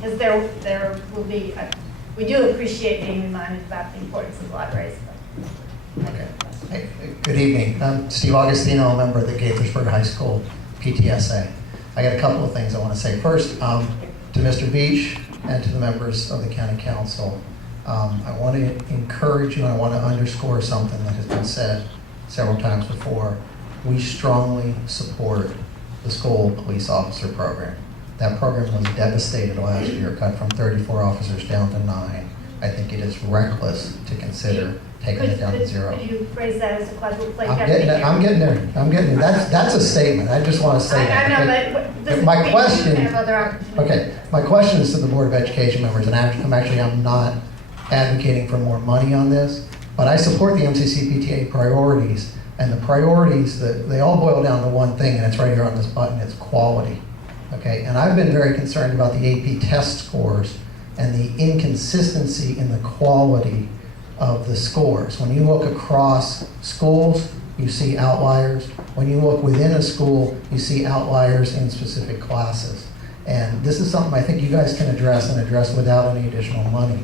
because there will be, we do appreciate being reminded about the importance of libraries. Okay. Hey, good evening. I'm Steve Augustino, a member of the Gaithersburg High School PTSA. I got a couple of things I want to say. First, to Mr. Beach and to the members of the County Council, I want to encourage you and I want to underscore something that has been said several times before. We strongly support the school police officer program. That program was devastated last year, cut from 34 officers down to 9. I think it is reckless to consider taking it down to 0. Could you phrase that as a question? Like I'm getting there. I'm getting there. That's a statement. I just want to say that. I know, but my question. Have other opportunities. Okay, my question is to the Board of Education members, and I'm not advocating for more money on this, but I support the MCCPTA priorities, and the priorities that they all boil down to one thing, and it's right here on this button. It's quality. Okay, and I've been very concerned about the AP test scores and the inconsistency in the quality of the scores. When you look across schools, you see outliers. When you look within a school, you see outliers in specific classes. And this is something I think you guys can address and address without any additional money.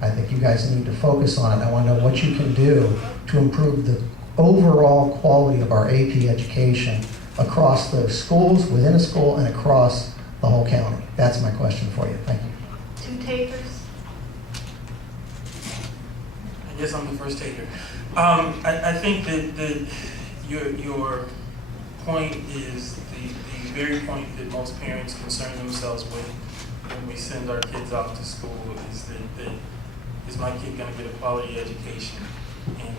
I think you guys need to focus on it. I want to know what you can do to improve the overall quality of our AP education across the schools, within a school, and across the whole county. That's my question for you. Thank you. 2 takers? I guess I'm the first taker. I think that your point is the very point that most parents concern themselves with when we send our kids out to school is that is my kid going to get a quality education? And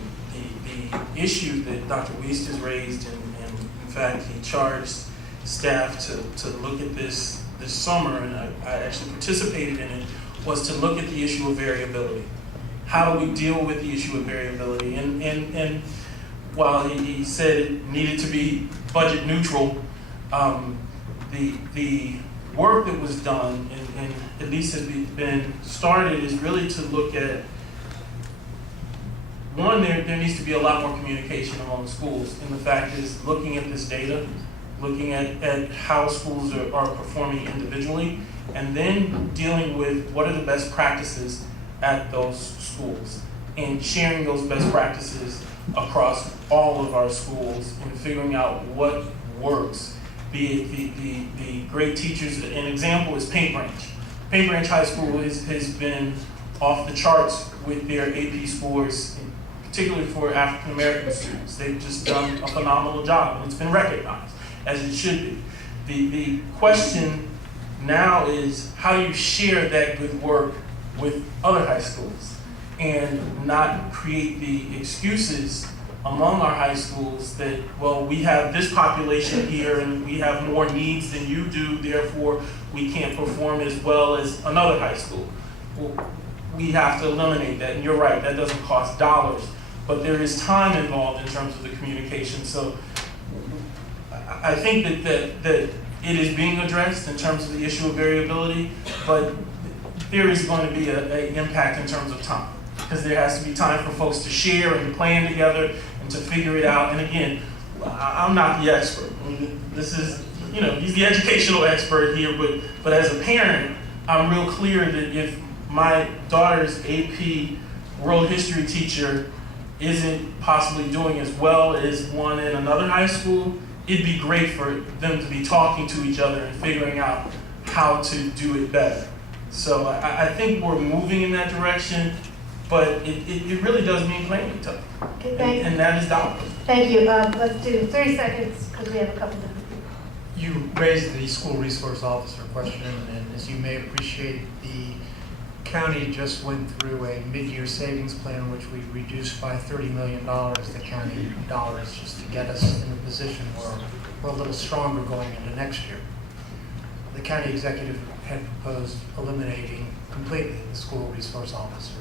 the issue that Dr. Wiest has raised, and in fact he charged staff to look at this summer, and I actually participated in it, was to look at the issue of variability. How do we deal with the issue of variability? And while he said it needed to be budget neutral, the work that was done and at least has been started is really to look at, one, there needs to be a lot more communication among schools. And the fact is, looking at this data, looking at how schools are performing individually, and then dealing with what are the best practices at those schools, and sharing those best practices across all of our schools and figuring out what works. Be it the great teachers. An example is Paint Branch. Paint Branch High School has been off the charts with their AP scores, particularly for African American students. They've just done a phenomenal job, and it's been recognized, as it should be. The question now is, how do you share that good work with other high schools and not create the excuses among our high schools that, well, we have this population here and we have more needs than you do, therefore we can't perform as well as another high school. Well, we have to eliminate that, and you're right, that doesn't cost dollars, but there is time involved in terms of the communication. So I think that it is being addressed in terms of the issue of variability, but there is going to be an impact in terms of time, because there has to be time for folks to share and to plan together and to figure it out. And again, I'm not the expert. I mean, this is, he's the educational expert here, but as a parent, I'm real clear that if my daughter's AP World History teacher isn't possibly doing as well as one in another high school, it'd be great for them to be talking to each other and figuring out how to do it better. So I think we're moving in that direction, but it really does mean planning tough. Okay, and that is dollars. Thank you. Let's do 30 seconds because we have a couple of different people. You raised the school resource officer question, and as you may appreciate, the county just went through a mid-year savings plan, which we reduced by $30 million, the county dollars, just to get us in a position where we're a little stronger going into next year. The county executive had proposed eliminating completely the school resource officer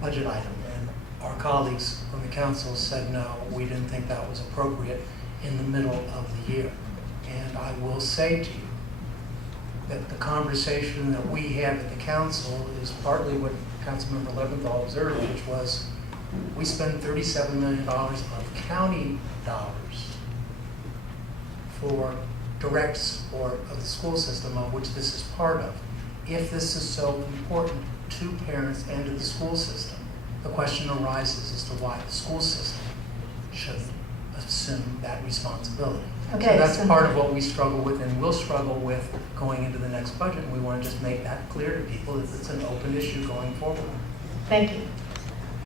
budget item, and our colleagues from the council said no, we didn't think that was appropriate in the middle of the year. And I will say to you that the conversation that we had at the council is partly what Councilmember Leventhal observed, which was we spend $37 million of county dollars for direct support of the school system, of which this is part of. if this is so important to parents and to the school system, the question arises as to why the school system should assume that responsibility. Okay, So that's so- part of what we struggle with and will struggle with going into the next budget. And we want to just make that clear to people that it's an open issue going forward. Thank you.